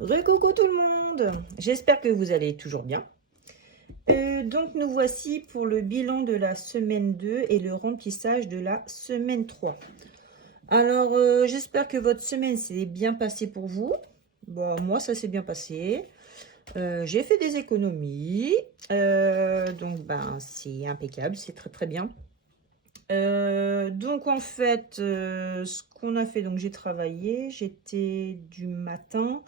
Recoucou tout le monde, j'espère que vous allez toujours bien. Donc nous voici pour le bilan de la semaine 2 et le remplissage de la semaine 3. Alors j'espère que votre semaine s'est bien passée pour vous. Bon, moi ça s'est bien passé. J'ai fait des économies. Donc ben c'est impeccable, c'est très très bien. Donc en fait, ce qu'on a fait, donc j'ai travaillé, j'étais du matin.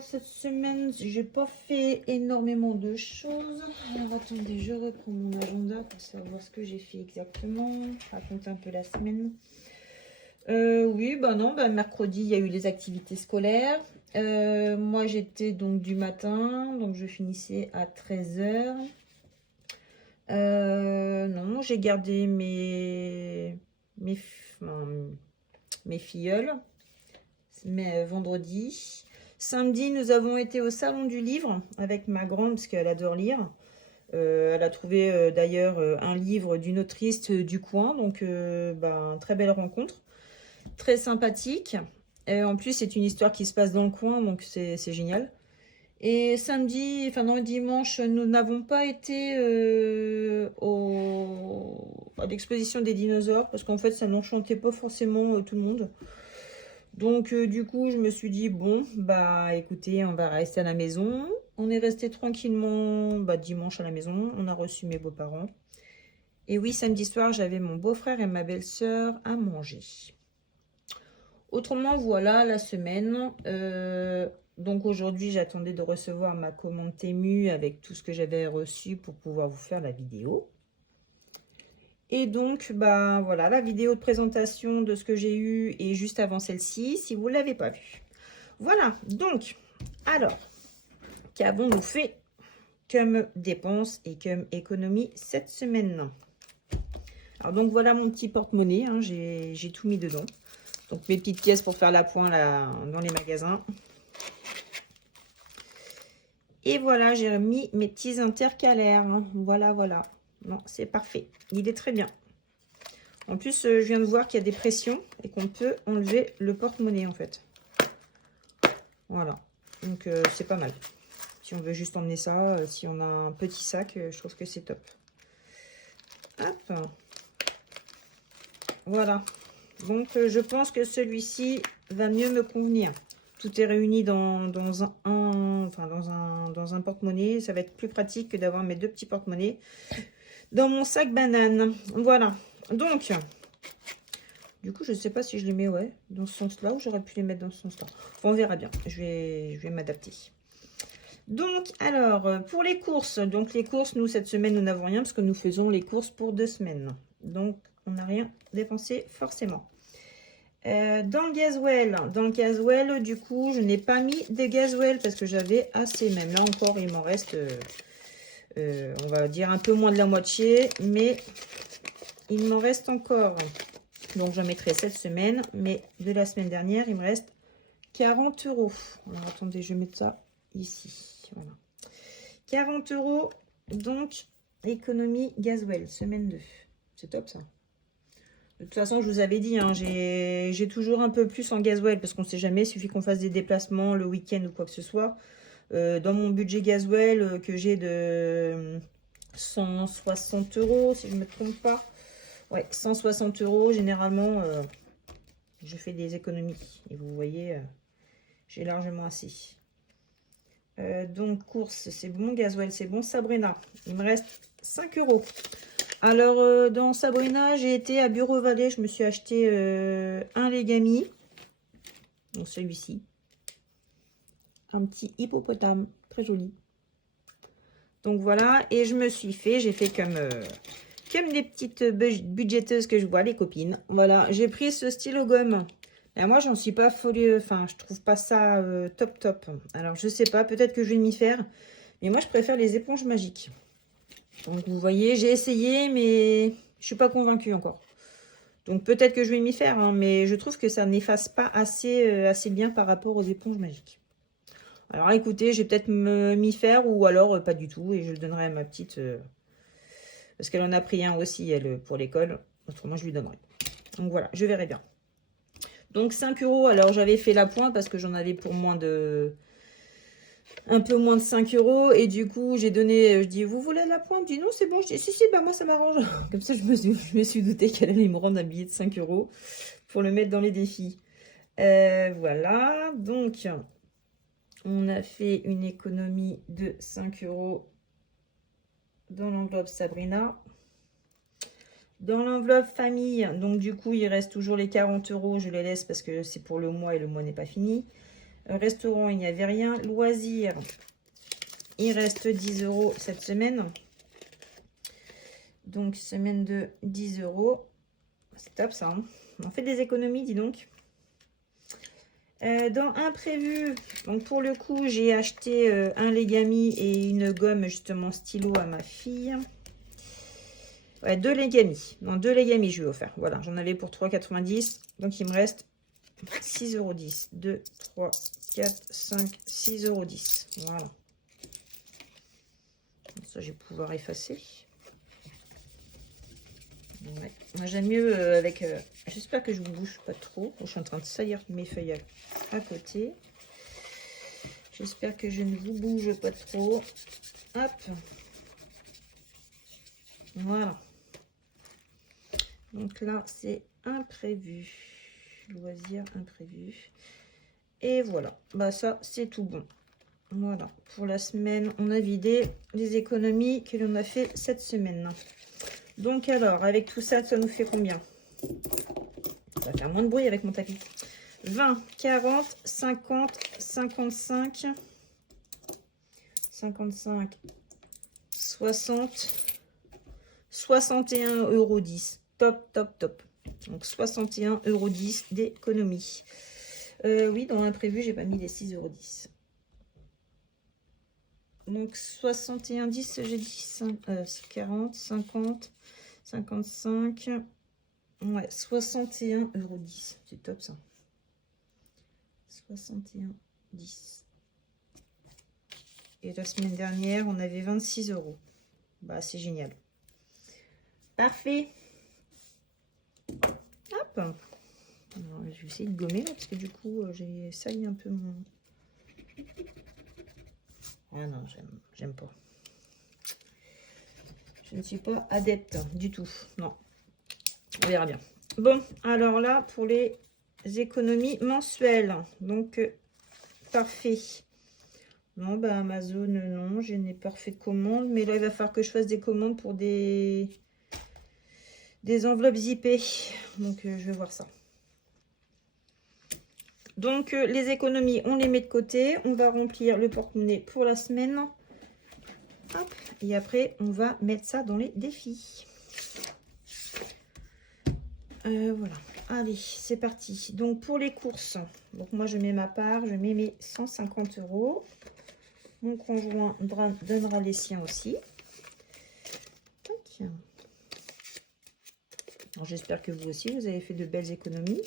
Cette semaine, j'ai pas fait énormément de choses. Alors attendez, je reprends mon agenda pour savoir ce que j'ai fait exactement. Raconter un peu la semaine. Oui, bah non, bah mercredi, il y a eu les activités scolaires. Moi, j'étais donc du matin, donc je finissais à 13 h. Non, j'ai gardé mes filleuls, mais vendredi. Samedi, nous avons été au salon du livre avec ma grande, parce qu'elle adore lire. Elle a trouvé d'ailleurs un livre d'une autrice du coin, donc très belle rencontre, très sympathique. Et en plus, c'est une histoire qui se passe dans le coin, donc c'est génial. Et samedi, enfin non, dimanche, nous n'avons pas été à l'exposition des dinosaures, parce qu'en fait, ça n'enchantait pas forcément tout le monde. Donc du coup, je me suis dit, bon, bah écoutez, on va rester à la maison. On est resté tranquillement dimanche à la maison. On a reçu mes beaux-parents. Et oui, samedi soir, j'avais mon beau-frère et ma belle-sœur à manger. Autrement, voilà la semaine. Donc aujourd'hui, j'attendais de recevoir ma commande Temu avec tout ce que j'avais reçu pour pouvoir vous faire la vidéo. Et donc, bah voilà, la vidéo de présentation de ce que j'ai eu est juste avant celle-ci, si vous ne l'avez pas vue. Voilà, donc, alors, qu'avons-nous fait comme dépenses et comme économie cette semaine? Alors donc, voilà mon petit porte-monnaie, hein, j'ai tout mis dedans. Donc, mes petites pièces pour faire l'appoint là, dans les magasins. Et voilà, j'ai remis mes petits intercalaires. Voilà, voilà. Non, c'est parfait. Il est très bien. En plus, je viens de voir qu'il y a des pressions et qu'on peut enlever le porte-monnaie en fait. Voilà. Donc, c'est pas mal. Si on veut juste emmener ça, si on a un petit sac, je trouve que c'est top. Hop. Voilà. Donc, je pense que celui-ci va mieux me convenir. Tout est réuni dans un porte-monnaie. Ça va être plus pratique que d'avoir mes deux petits porte-monnaies dans mon sac banane. Voilà. Donc, du coup, je ne sais pas si je les mets dans ce sens-là ou j'aurais pu les mettre dans ce sens-là. Enfin, on verra bien. Je vais m'adapter. Donc, alors, pour les courses. Donc, les courses, nous, cette semaine, nous n'avons rien parce que nous faisons les courses pour 2 semaines. Donc, on n'a rien dépensé forcément. Dans le gasoil, du coup, je n'ai pas mis de gasoil parce que j'avais assez. Même là encore, il m'en reste, on va dire, un peu moins de la moitié. Mais il m'en reste encore. Donc, j'en mettrai cette semaine. Mais de la semaine dernière, il me reste 40 €. Alors, attendez, je vais mettre ça ici. Voilà. 40 €. Donc, économie gasoil, semaine 2. C'est top, ça. De toute façon, je vous avais dit, hein, j'ai toujours un peu plus en gasoil parce qu'on ne sait jamais, il suffit qu'on fasse des déplacements le week-end ou quoi que ce soit. Dans mon budget gasoil que j'ai de 160 €, si je ne me trompe pas. Ouais, 160 €, généralement, je fais des économies. Et vous voyez, j'ai largement assez. Donc, course, c'est bon. Gasoil, c'est bon. Sabrina, il me reste 5 €. Alors, dans Sabrina, j'ai été à Bureau Vallée. Je me suis acheté un Legami. Donc, celui-ci. Un petit hippopotame. Très joli. Donc, voilà. Et je me suis fait, j'ai fait comme les petites budgéteuses que je vois, les copines. Voilà, j'ai pris ce stylo gomme. Et moi, j'en suis pas folie. Enfin, je trouve pas ça top top. Alors, je sais pas. Peut-être que je vais m'y faire. Mais moi, je préfère les éponges magiques. Donc, vous voyez, j'ai essayé, mais je suis pas convaincue encore. Donc, peut-être que je vais m'y faire, hein, mais je trouve que ça n'efface pas assez bien par rapport aux éponges magiques. Alors, écoutez, je vais peut-être m'y faire ou alors pas du tout. Et je le donnerai à ma petite... parce qu'elle en a pris un aussi, elle, pour l'école. Autrement, je lui donnerai. Donc, voilà, je verrai bien. Donc 5 euros. Alors j'avais fait l'appoint parce que j'en avais pour un peu moins de 5 euros. Et du coup, j'ai donné, je dis, vous voulez l'appoint? Il me dit, non, c'est bon. Je dis, si, bah moi, ça m'arrange. Comme ça, je me suis douté qu'elle allait me rendre un billet de 5 euros pour le mettre dans les défis. Voilà. Donc, on a fait une économie de 5 euros dans l'enveloppe Sabrina. Dans l'enveloppe famille, donc du coup, il reste toujours les 40 euros. Je les laisse parce que c'est pour le mois et le mois n'est pas fini. Restaurant, il n'y avait rien. Loisirs, il reste 10 euros cette semaine. Donc, semaine de 10 euros. C'est top ça. Hein, on fait des économies, dis donc. Dans imprévu, donc pour le coup, j'ai acheté un Legami et une gomme justement stylo à ma fille. Ouais, 2 Legami. Non, 2 Legami, je lui ai offert. Voilà, j'en avais pour 3,90. Donc, il me reste 6,10 €. 2, 3, 4, 5, 6,10 €. Voilà. Ça, je vais pouvoir effacer. Ouais. Moi, j'aime mieux avec... J'espère que je vous bouge pas trop. Je suis en train de salir mes feuilles à côté. J'espère que je ne vous bouge pas trop. Hop. Voilà. Donc là, c'est imprévu. Loisir imprévu. Et voilà. Bah ça, c'est tout bon. Voilà. Pour la semaine, on a vidé les économies que l'on a fait cette semaine. Donc alors, avec tout ça, ça nous fait combien? Ça va faire moins de bruit avec mon tapis. 20, 40, 50, 55, 55, 60, 61,10 €. Top, top, top. Donc 61,10 € d'économie. Oui, dans l'imprévu, j'ai pas mis les 6,10 €. Donc 61,10 €, j'ai dit 40, 50, 55. Ouais, 61,10 €. C'est top ça. 61,10 €. Et la semaine dernière, on avait 26 €. Bah, c'est génial. Parfait. Hop. Alors, je vais essayer de gommer là, parce que du coup, j'ai sali un peu mon... Ah non, j'aime pas. Je ne suis pas adepte du tout. Non. On verra bien. Bon, alors là, pour les économies mensuelles. Donc, parfait. Non, bah Amazon, non, je n'ai pas refait de commande. Mais là, il va falloir que je fasse des commandes pour des enveloppes zippées. Donc, je vais voir ça. Donc, les économies, on les met de côté. On va remplir le porte-monnaie pour la semaine. Hop. Et après, on va mettre ça dans les défis. Voilà. Allez, c'est parti. Donc, pour les courses, donc moi, je mets ma part. Je mets mes 150 €. Mon conjoint donnera les siens aussi. Tac. J'espère que vous aussi, vous avez fait de belles économies.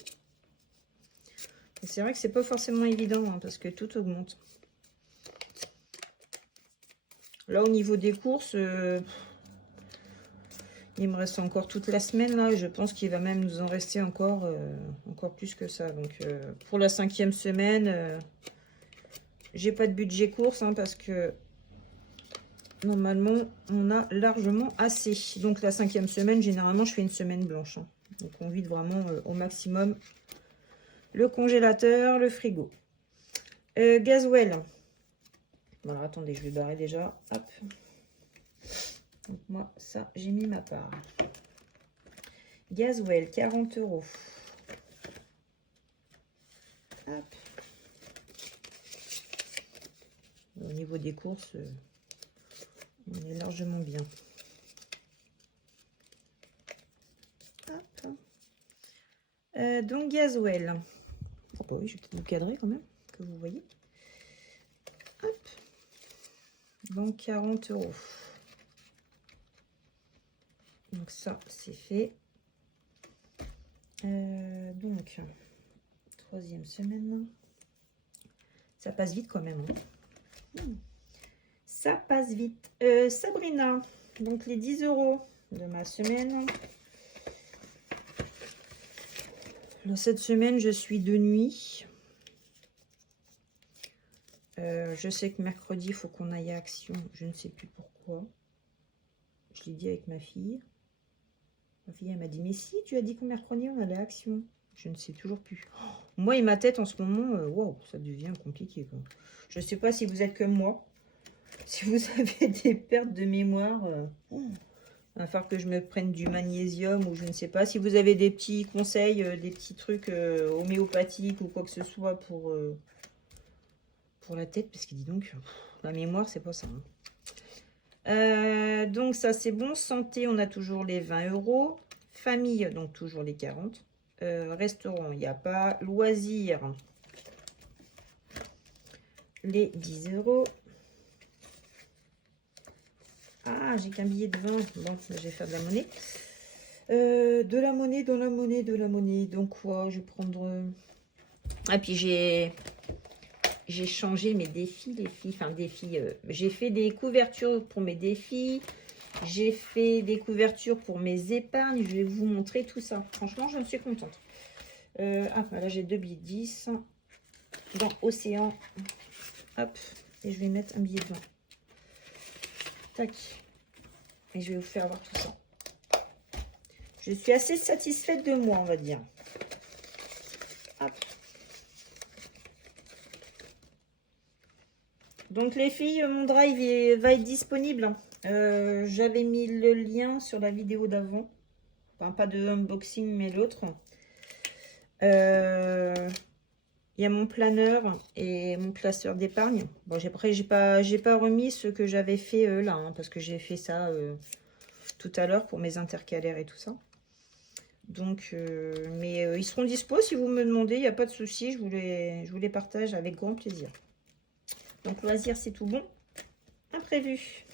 C'est vrai que c'est pas forcément évident hein, parce que tout augmente. Là, au niveau des courses, il me reste encore toute la semaine là. Et je pense qu'il va même nous en rester encore plus que ça. Donc, pour la 5e semaine, j'ai pas de budget course hein, parce que normalement, on a largement assez. Donc, la 5e semaine, généralement, je fais une semaine blanche. Hein. Donc, on vide vraiment au maximum le congélateur, le frigo. Gasoil. Bon, alors, attendez, je vais barrer déjà. Hop. Donc, moi, ça, j'ai mis ma part. Gasoil, 40 €. Hop. Au niveau des courses, on est largement bien. Hop. Donc, gasoil. Oh, bah oui, je vais peut-être vous cadrer quand même, que vous voyez. Hop. Donc, 40 €. Donc, ça, c'est fait. Donc, 3e semaine. Ça passe vite quand même. Hein. Ça passe vite. Sabrina. Donc, les 10 € de ma semaine. Là, cette semaine, je suis de nuit. Je sais que mercredi, il faut qu'on aille à Action. Je ne sais plus pourquoi. Je l'ai dit avec ma fille. Ma fille, elle m'a dit, mais si, tu as dit que mercredi, on allait à Action. Je ne sais toujours plus. Oh, moi et ma tête, en ce moment, wow, ça devient compliqué, quoi. Je ne sais pas si vous êtes comme moi. Si vous avez des pertes de mémoire, il va falloir que je me prenne du magnésium ou je ne sais pas. Si vous avez des petits conseils, des petits trucs homéopathiques ou quoi que ce soit pour la tête, parce que dis donc, la mémoire, c'est pas ça. Hein. Donc ça, c'est bon. Santé, on a toujours les 20 €. Famille, donc toujours les 40. Restaurant, il n'y a pas. Loisirs, les 10 €. Ah, j'ai qu'un billet de 20. Bon, je vais faire de la monnaie. De la monnaie, de la monnaie, de la monnaie. Donc quoi, je vais prendre... Ah, puis j'ai changé mes défis, les filles. Enfin, défis. J'ai fait des couvertures pour mes défis. J'ai fait des couvertures pour mes épargnes. Je vais vous montrer tout ça. Franchement, je me suis contente. Ah, là, j'ai 2 billets de 10. Dans Océan. Hop. Et je vais mettre un billet de 20. Tac. Et je vais vous faire voir tout ça. Je suis assez satisfaite de moi, on va dire. Hop. Donc les filles, mon drive va être disponible. J'avais mis le lien sur la vidéo d'avant. Enfin, pas de unboxing, mais l'autre. Il y a mon planeur et mon classeur d'épargne. Bon, après, j'ai pas remis ce que j'avais fait là, hein, parce que j'ai fait ça tout à l'heure pour mes intercalaires et tout ça. Donc, mais ils seront dispo si vous me demandez, il n'y a pas de souci, je vous les partage avec grand plaisir. Donc, loisir, c'est tout bon. Imprévu,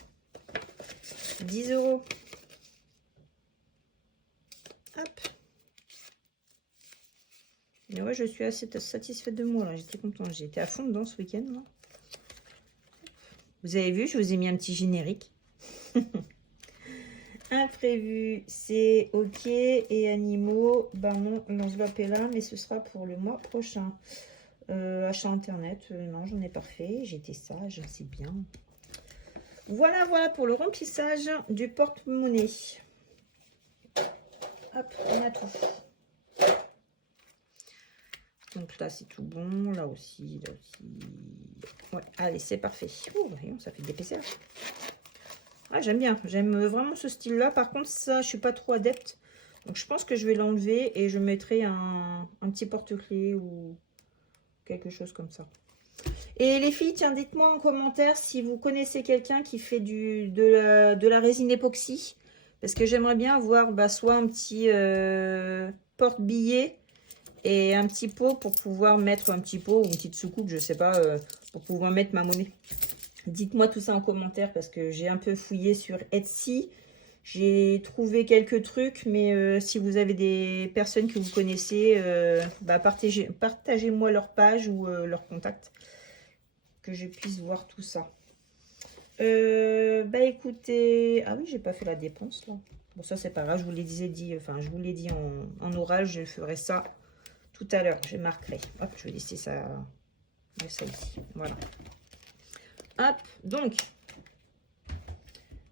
10 €. Hop. Mais ouais, je suis assez satisfaite de moi, là. J'étais contente. J'étais à fond dedans ce week-end, là. Vous avez vu, je vous ai mis un petit générique. Imprévu, c'est OK. Et animaux, ben non, l'enveloppe est là, mais ce sera pour le mois prochain. Achat internet, non, j'en ai pas fait. J'étais sage, c'est bien. Voilà, voilà pour le remplissage du porte-monnaie. Hop, on a tout. Donc là, c'est tout bon. Là aussi, là aussi. Ouais, allez, c'est parfait. Oh, voyons, ça fait de l'épaisseur. Ah, j'aime bien. J'aime vraiment ce style-là. Par contre, ça, je suis pas trop adepte. Donc, je pense que je vais l'enlever et je mettrai un petit porte-clés ou quelque chose comme ça. Et les filles, tiens, dites-moi en commentaire si vous connaissez quelqu'un qui fait de la résine époxy. Parce que j'aimerais bien avoir soit un petit porte-billet et un petit pot pour pouvoir mettre un petit pot ou une petite soucoupe, je sais pas, pour pouvoir mettre ma monnaie. Dites-moi tout ça en commentaire parce que j'ai un peu fouillé sur Etsy. J'ai trouvé quelques trucs, mais si vous avez des personnes que vous connaissez, partagez-moi leur page ou leur contact, que je puisse voir tout ça. Écoutez, ah oui, j'ai pas fait la dépense là. Bon, ça c'est pas grave, je vous l'ai dit en oral, je ferai ça tout à l'heure, je marquerai. Hop, je vais laisser ça ici. Voilà. Hop, donc,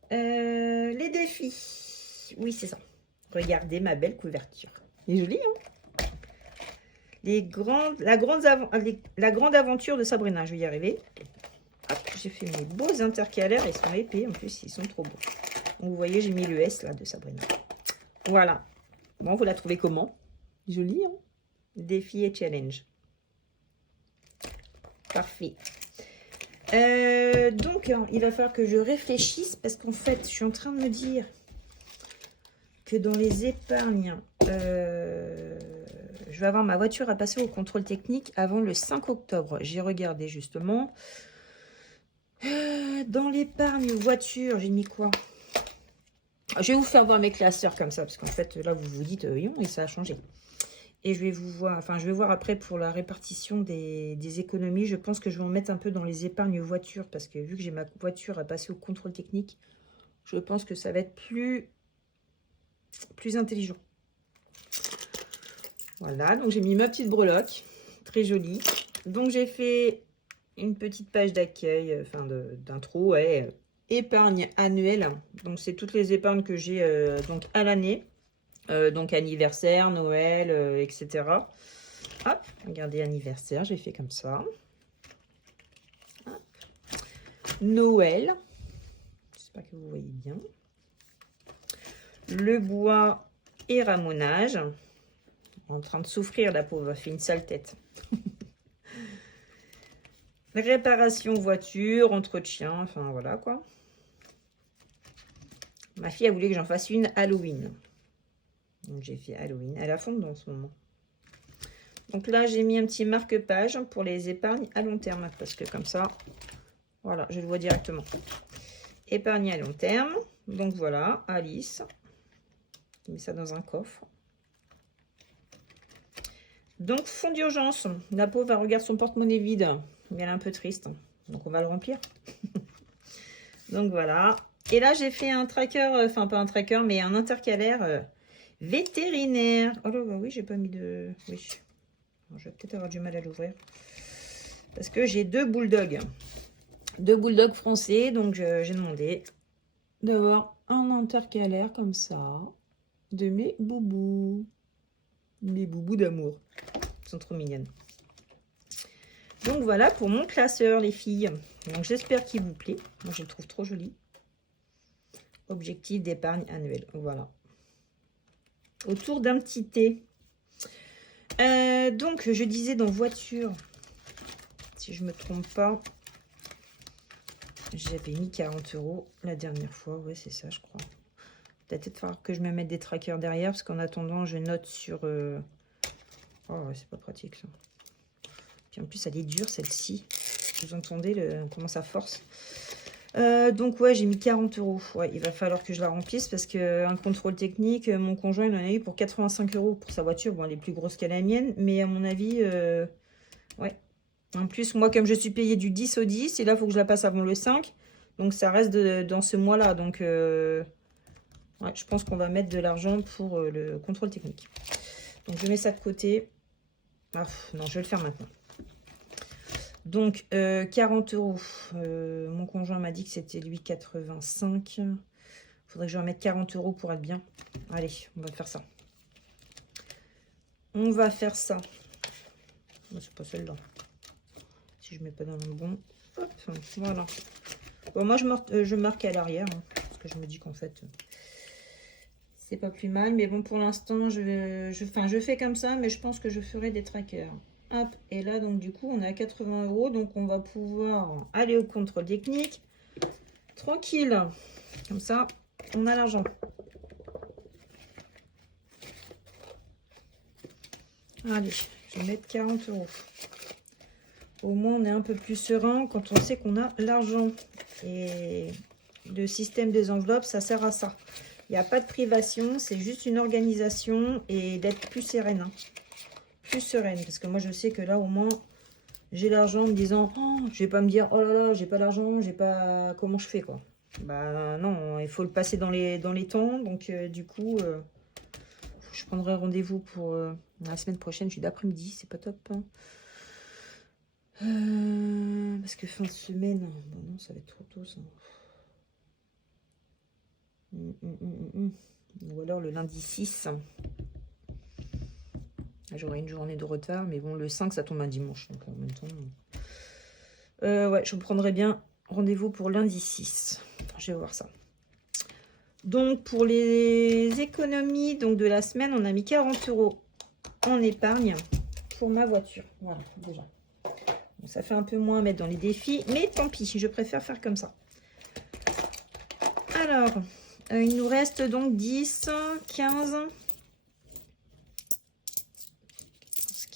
les défis. Oui, c'est ça. Regardez ma belle couverture. Elle est jolie, hein? La grande aventure de Sabrina. Je vais y arriver. Hop, j'ai fait mes beaux intercalaires. Ils sont épais. En plus, ils sont trop beaux. Donc, vous voyez, j'ai mis le S là de Sabrina. Voilà. Bon, vous la trouvez comment? Jolie, hein? Défi et challenge. Parfait. Donc, il va falloir que je réfléchisse parce qu'en fait, je suis en train de me dire que dans les épargnes, je vais avoir ma voiture à passer au contrôle technique avant le 5 octobre. J'ai regardé justement. Dans l'épargne voiture, j'ai mis quoi? Je vais vous faire voir mes classeurs comme ça parce qu'en fait, là, vous vous dites, oui, ça a changé. Et je vais voir après pour la répartition des économies. Je pense que je vais en mettre un peu dans les épargnes voitures parce que vu que j'ai ma voiture à passer au contrôle technique, je pense que ça va être plus intelligent. Voilà, donc j'ai mis ma petite breloque, très jolie. Donc j'ai fait une petite page d'accueil, enfin d'intro, ouais, épargne annuelle. Donc c'est toutes les épargnes que j'ai donc à l'année, donc anniversaire, Noël, etc. Hop, regardez anniversaire, j'ai fait comme ça. Hop. Noël, j'espère que vous voyez bien. Le bois et ramonage. En train de souffrir, la pauvre, elle fait une sale tête. Réparation voiture, entretien, enfin voilà quoi. Ma fille a voulu que j'en fasse une Halloween. Donc j'ai fait Halloween. Elle est à fond dans ce moment. Donc là, j'ai mis un petit marque-page pour les épargnes à long terme. Parce que comme ça, voilà, je le vois directement. Épargne à long terme. Donc voilà, Alice. Je mets ça dans un coffre. Donc, fonds d'urgence. La pauvre, elle regarde son porte-monnaie vide. Mais elle est un peu triste. Donc, on va le remplir. Donc, voilà. Et là, j'ai fait un tracker, enfin, pas un tracker, mais un intercalaire vétérinaire. Oh là, bah oui, j'ai pas mis de... Oui. Je vais peut-être avoir du mal à l'ouvrir. Parce que j'ai 2 bulldogs. 2 bulldogs français. Donc, j'ai demandé d'avoir un intercalaire comme ça de mes boubous. Mes boubous d'amour. Ils sont trop mignonnes. Donc voilà pour mon classeur, les filles. Donc j'espère qu'il vous plaît. Moi, je le trouve trop joli. Objectif d'épargne annuel. Voilà. Autour d'un petit thé. Donc, je disais dans voiture, si je me trompe pas, j'avais mis 40 € la dernière fois. Ouais, c'est ça, je crois. Peut-être falloir que je me mette des trackers derrière, parce qu'en attendant, je note sur... Oh, ouais, c'est pas pratique, ça. Puis en plus, elle est dure, celle-ci. Vous entendez comment ça force. Donc, ouais, j'ai mis 40 €. Ouais, il va falloir que je la remplisse, parce qu'un contrôle technique, mon conjoint, il en a eu pour 85 € pour sa voiture. Bon, elle est plus grosse qu'à la mienne, mais à mon avis, ouais. En plus, moi, comme je suis payée du 10 au 10, et là, il faut que je la passe avant le 5. Donc, ça reste dans ce mois-là. Donc, ouais, je pense qu'on va mettre de l'argent pour le contrôle technique. Donc, je mets ça de côté. Ah, non, je vais le faire maintenant. Donc, 40 €. Mon conjoint m'a dit que c'était lui 85. Il faudrait que je remette 40 € pour être bien. Allez, on va faire ça. On va faire ça. C'est pas celle-là. Si je mets pas dans le bon. Hop, voilà. Bon, moi, je marque à l'arrière. Hein, parce que je me dis qu'en fait, c'est pas plus mal. Mais bon, pour l'instant, je fais comme ça. Mais je pense que je ferai des trackers. Hop, et là, donc du coup, on est à 80 €. Donc, on va pouvoir aller au contrôle technique. Tranquille. Comme ça, on a l'argent. Allez, je vais mettre 40 €. Au moins, on est un peu plus serein quand on sait qu'on a l'argent. Et le système des enveloppes, ça sert à ça. Il n'y a pas de privation, c'est juste une organisation et d'être plus sereine. Hein. Plus sereine, parce que moi, je sais que là, au moins, j'ai l'argent en me disant, oh, je vais pas me dire, oh là là, j'ai pas l'argent, j'ai pas... Comment je fais, quoi. Bah non, il faut le passer dans les temps. Donc, du coup, je prendrai rendez-vous pour la semaine prochaine. Je suis d'après-midi, c'est pas top. Hein. Parce que fin de semaine, bon non, ça va être trop tôt ça. Ou alors le lundi 6. J'aurai une journée de retard, mais bon, le 5, ça tombe un dimanche. Donc en même temps. Ouais, je prendrai bien rendez-vous pour lundi 6. Je vais voir ça. Donc pour les économies donc de la semaine, on a mis 40 € en épargne pour ma voiture. Voilà, déjà. Ça fait un peu moins à mettre dans les défis, mais tant pis, je préfère faire comme ça. Alors, il nous reste donc 10, 15,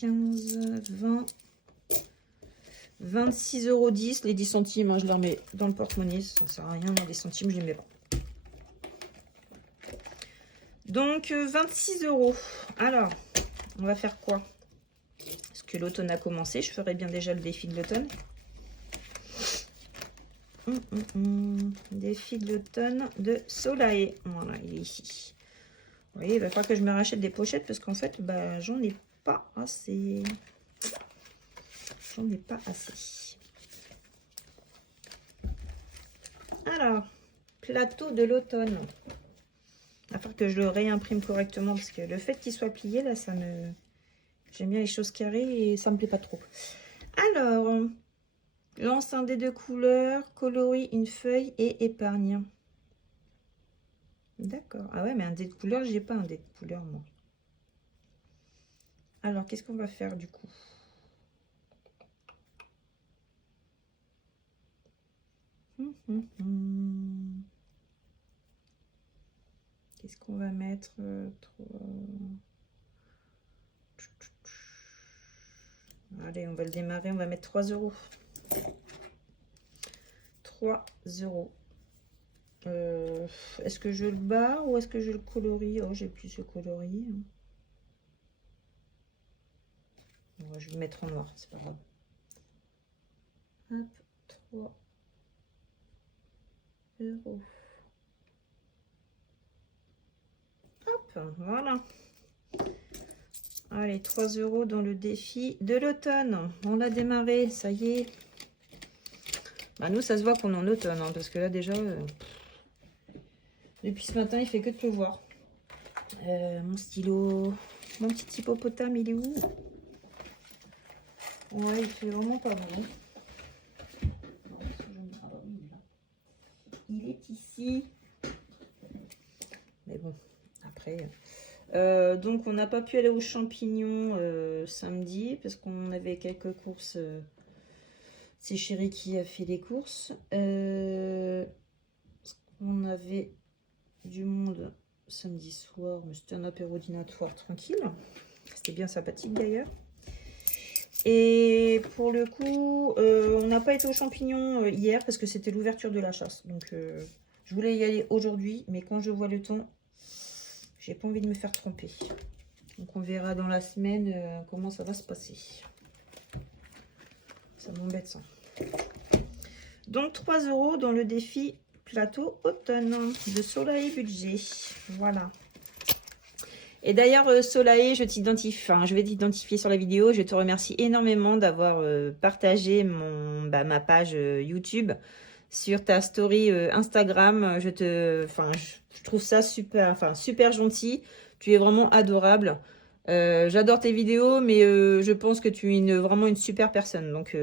20, 26,10 €. Les 10 centimes, hein, je les remets dans le porte-monnaie, ça ne sert à rien, les centimes, je ne les mets pas. Donc, 26 €. Alors, on va faire quoi? Parce que l'automne a commencé, je ferai bien déjà le défi de l'automne. Défi de l'automne de Soleil. Voilà, il est ici. Vous voyez, il va falloir que je me rachète des pochettes parce qu'en fait, bah, j'en ai pas assez. J'en ai pas assez. Alors, plateau de l'automne. Il va falloir que je le réimprime correctement parce que le fait qu'il soit plié, là, ça me... J'aime bien les choses carrées et ça me plaît pas trop. Alors, lance un dé de couleur, colorie une feuille et épargne. D'accord. Ah ouais, mais un dé de couleur, j'ai pas un dé de couleur, moi. Alors, qu'est-ce qu'on va faire du coup? Qu'est-ce qu'on va mettre? Allez, on va le démarrer. On va mettre 3 euros. 3 euros. Est-ce que je le barre ou est-ce que je le colorie? Oh, j'ai plus ce coloris. Bon, je vais le mettre en noir, c'est pas grave. Hop, 3 euros. Hop, voilà. Allez, 3 euros dans le défi de l'automne. On l'a démarré, ça y est. Bah, nous, ça se voit qu'on est en automne, hein, parce que là, déjà, depuis ce matin, il fait que de pleuvoir. Mon stylo, mon petit hippopotame, il est où? Ouais, il fait vraiment pas bon. Il est ici. Mais bon, après... donc on n'a pas pu aller aux champignons samedi parce qu'on avait quelques courses. C'est Chéri qui a fait les courses. On avait du monde samedi soir, mais c'était un apéro dînatoire tranquille. C'était bien sympathique d'ailleurs. Et pour le coup, on n'a pas été aux champignons hier parce que c'était l'ouverture de la chasse. Donc je voulais y aller aujourd'hui, mais quand je vois le temps, j'ai pas envie de me faire tromper. Donc on verra dans la semaine comment ça va se passer. Ça m'embête ça. Donc 3 euros dans le défi plateau automne de Soleil Budget. Voilà. Et d'ailleurs Soleil, je vais t'identifier sur la vidéo. Je te remercie énormément d'avoir partagé ma page YouTube sur ta story Instagram. Je trouve ça super gentil. Tu es vraiment adorable. J'adore tes vidéos, mais je pense que tu es vraiment une super personne. Donc,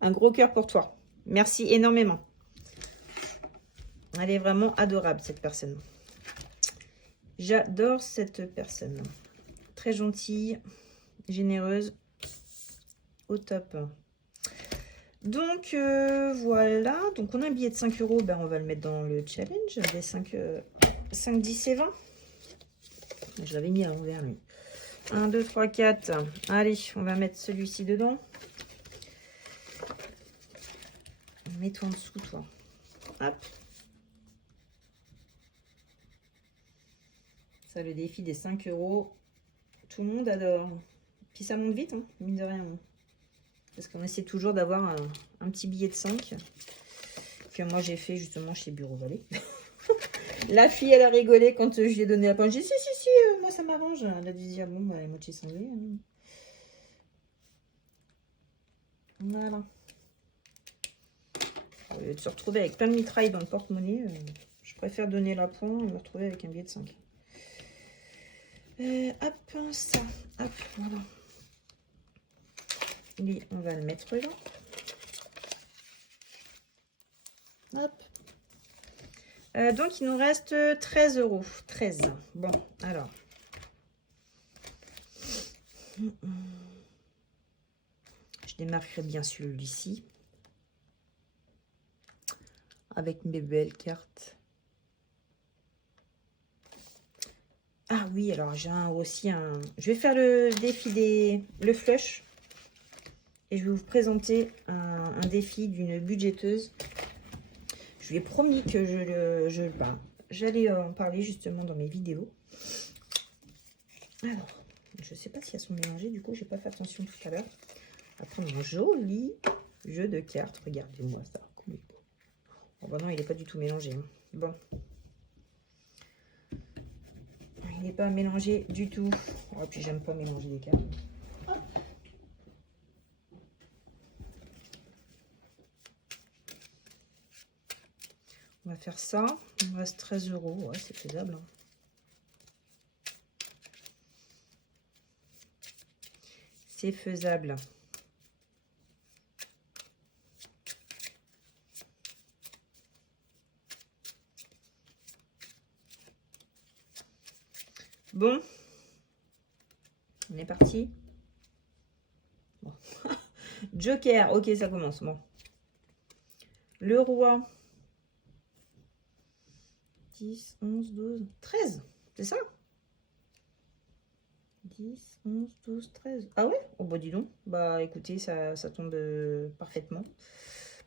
un gros cœur pour toi. Merci énormément. Elle est vraiment adorable, cette personne. J'adore cette personne. Très gentille, généreuse, au top. Donc, voilà. Donc, on a un billet de 5 euros. Ben, on va le mettre dans le challenge des 5, 10 et 20. Je l'avais mis à l'envers, lui. 1, 2, 3, 4. Allez, on va mettre celui-ci dedans. Mets-toi en dessous, toi. Hop. Ça, le défi des 5 euros. Tout le monde adore. Puis ça monte vite, hein, mine de rien. Parce qu'on essaie toujours d'avoir un petit billet de 5. Que moi, j'ai fait justement chez Bureau Vallée. La fille, elle a rigolé quand je lui ai donné la pointe. J'ai dit, si, moi, ça m'arrange. Elle a dû dire, bon, bah, les moitiés sanglés. Hein. Voilà. Au lieu de se retrouver avec plein de mitrailles dans le porte-monnaie, je préfère donner la pointe et me retrouver avec un billet de 5. Hop, ça. Hop, voilà. Lui, on va le mettre là. Hop. Donc, il nous reste 13 euros. 13. Bon, alors. Je démarquerai bien celui-ci. Avec mes belles cartes. Ah oui, alors j'ai aussi un... Je vais faire le défi le flush. Et je vais vous présenter un défi d'une budgéteuse. Je lui ai promis que j'allais en parler justement dans mes vidéos. Alors, je ne sais pas si elles sont mélangées. Du coup, j'ai pas fait attention tout à l'heure. On va prendre un joli jeu de cartes. Regardez-moi ça. Oh bah non, il n'est pas du tout mélangé. Hein. Bon. et pas mélanger du tout. Oh, puis j'aime pas mélanger les cartes. Hop. On va faire ça. Il me reste 13 €. Ouais, c'est faisable. Hein. C'est faisable. Bon, on est parti. Bon. Joker, ok, ça commence. Bon. Le roi. 10, 11, 12, 13. C'est ça? 10, 11, 12, 13. Ah ouais? Oh bah dis donc. Bah écoutez, ça tombe parfaitement.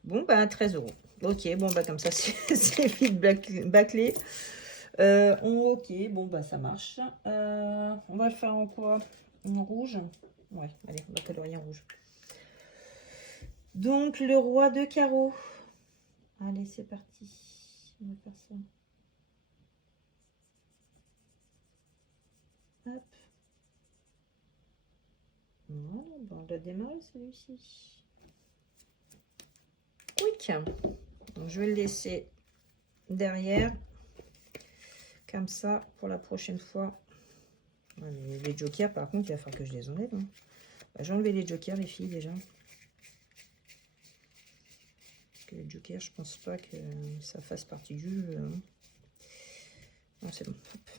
Bon, bah 13 €. Ok, bon bah comme ça, c'est vite bâclé. Ok, bon bah ça marche. On va le faire en quoi? En rouge? Ouais, allez, on va colorier en rouge. Donc le roi de carreau. Allez, c'est parti. On va faire ça. Hop. Voilà, bon, on va démarrer celui-ci. Quick. Donc je vais le laisser derrière. Comme ça, pour la prochaine fois. Ouais, mais les jokers, par contre, il va falloir que je les enlève. Hein. Bah, j'ai enlevé les jokers, les filles, déjà. Parce que les jokers, je pense pas que ça fasse partie du jeu. Hein. Non, c'est bon. Hop.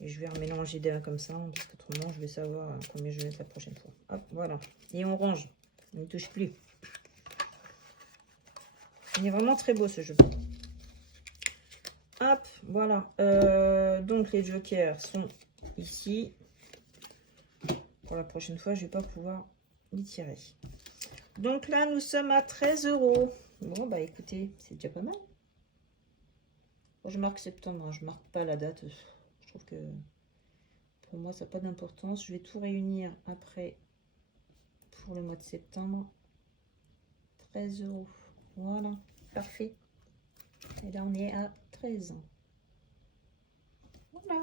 Et je vais remélanger d'un comme ça, parce qu'autrement, je vais savoir combien je vais mettre la prochaine fois. Hop, voilà. Et on range. On ne touche plus. Il est vraiment très beau, ce jeu. Hop, voilà. Donc, les jokers sont ici. Pour la prochaine fois, je ne vais pas pouvoir les tirer. Donc là, nous sommes à 13 €. Bon, bah écoutez, c'est déjà pas mal. Bon, je marque septembre, hein, je marque pas la date. Je trouve que pour moi, ça n'a pas d'importance. Je vais tout réunir après pour le mois de septembre. 13 €. Voilà, parfait. Et là, on est à 13 ans. Voilà.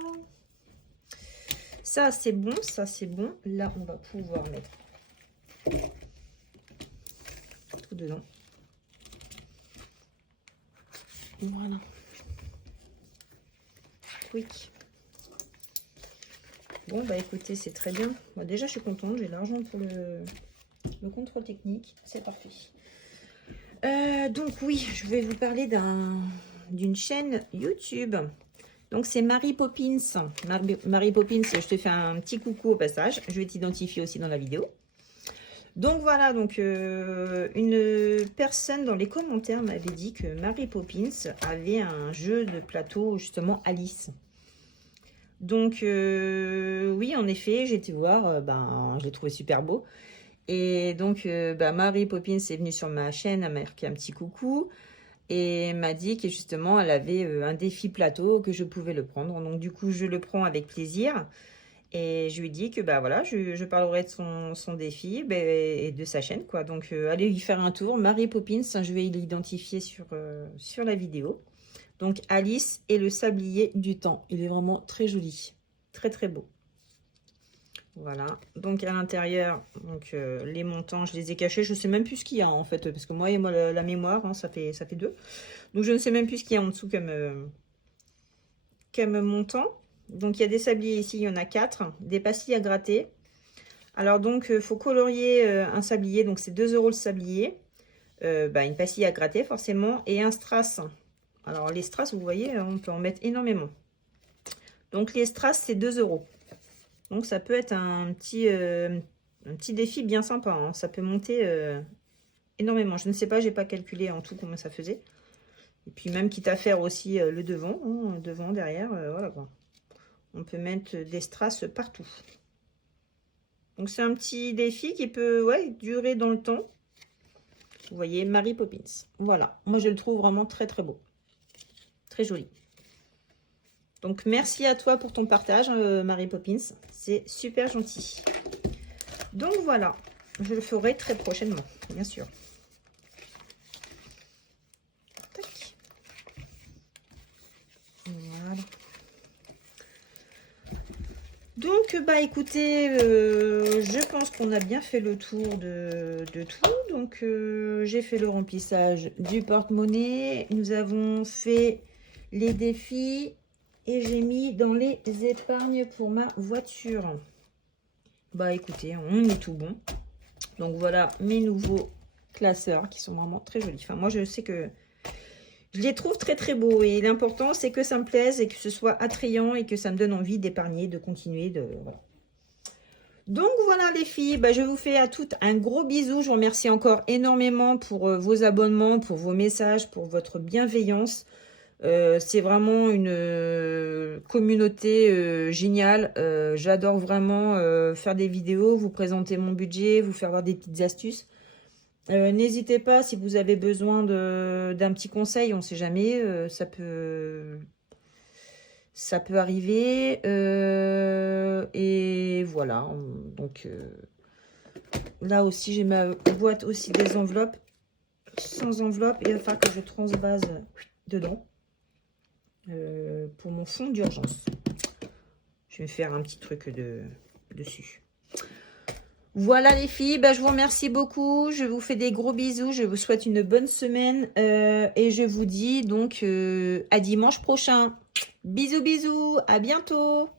Ça, c'est bon, ça, c'est bon. Là, on va pouvoir mettre tout dedans. Voilà. Quick. Bon, bah écoutez, c'est très bien. Bon, déjà, je suis contente. J'ai l'argent pour le contrôle technique. C'est parfait. Donc, oui, je vais vous parler d'une chaîne YouTube. Donc, c'est Mary Poppins. Mary Poppins, je te fais un petit coucou au passage. Je vais t'identifier aussi dans la vidéo. Donc, voilà. Donc, une personne dans les commentaires m'avait dit que Mary Poppins avait un jeu de plateau, justement, Alice. Donc, oui, en effet, j'ai été voir. Je l'ai trouvé super beau. Et donc, Mary Poppins est venue sur ma chaîne, elle m'a marqué un petit coucou et m'a dit que justement, elle avait un défi plateau, que je pouvais le prendre. Donc, du coup, je le prends avec plaisir. Et je lui dis que, voilà, je parlerai de son défi et de sa chaîne, quoi. Donc, allez y faire un tour. Mary Poppins, je vais l'identifier sur la vidéo. Donc, Alice et le sablier du temps. Il est vraiment très joli. Très, très beau. Voilà, donc à l'intérieur, donc les montants, je les ai cachés. Je ne sais même plus ce qu'il y a en fait, parce que moi et moi la mémoire, hein, ça fait 2. Donc je ne sais même plus ce qu'il y a en dessous comme montant. Donc il y a des sabliers ici, il y en a 4, des pastilles à gratter. Alors donc il faut colorier un sablier, donc c'est 2 € le sablier. Une pastille à gratter forcément, et un strass. Alors les strass, vous voyez, on peut en mettre énormément. Donc les strass, c'est 2 €. Donc, ça peut être un petit défi bien sympa. Hein. Ça peut monter énormément. Je ne sais pas, j'ai pas calculé en tout combien ça faisait. Et puis, même quitte à faire aussi le devant, hein, devant, derrière, voilà quoi. On peut mettre des strass partout. Donc, c'est un petit défi qui peut durer dans le temps. Vous voyez, Mary Poppins. Voilà. Moi, je le trouve vraiment très, très beau. Très joli. Donc, merci à toi pour ton partage, Mary Poppins. C'est super gentil. Donc, voilà. Je le ferai très prochainement, bien sûr. Tac. Voilà. Donc, bah écoutez, je pense qu'on a bien fait le tour de tout. Donc, j'ai fait le remplissage du porte-monnaie. Nous avons fait les défis et j'ai mis dans les épargnes pour ma voiture. Bah écoutez, on est tout bon. Donc, voilà mes nouveaux classeurs qui sont vraiment très jolis. Enfin, moi, je sais que je les trouve très très beaux et l'important c'est que ça me plaise et que ce soit attrayant et que ça me donne envie d'épargner, de continuer, voilà. Donc voilà les filles, bah, je vous fais à toutes un gros bisou. Je vous remercie encore énormément pour vos abonnements, pour vos messages, pour votre bienveillance. C'est vraiment une communauté géniale. J'adore vraiment faire des vidéos, vous présenter mon budget, vous faire voir des petites astuces. N'hésitez pas si vous avez besoin d'un petit conseil, on ne sait jamais, ça peut arriver. Et voilà, donc là aussi j'ai ma boîte aussi des enveloppes, sans enveloppe, et il va falloir que je transvase dedans pour mon fond d'urgence. Je vais me faire un petit truc dessus. Voilà les filles, bah, je vous remercie beaucoup, je vous fais des gros bisous, je vous souhaite une bonne semaine et je vous dis donc à dimanche prochain. Bisous bisous, à bientôt.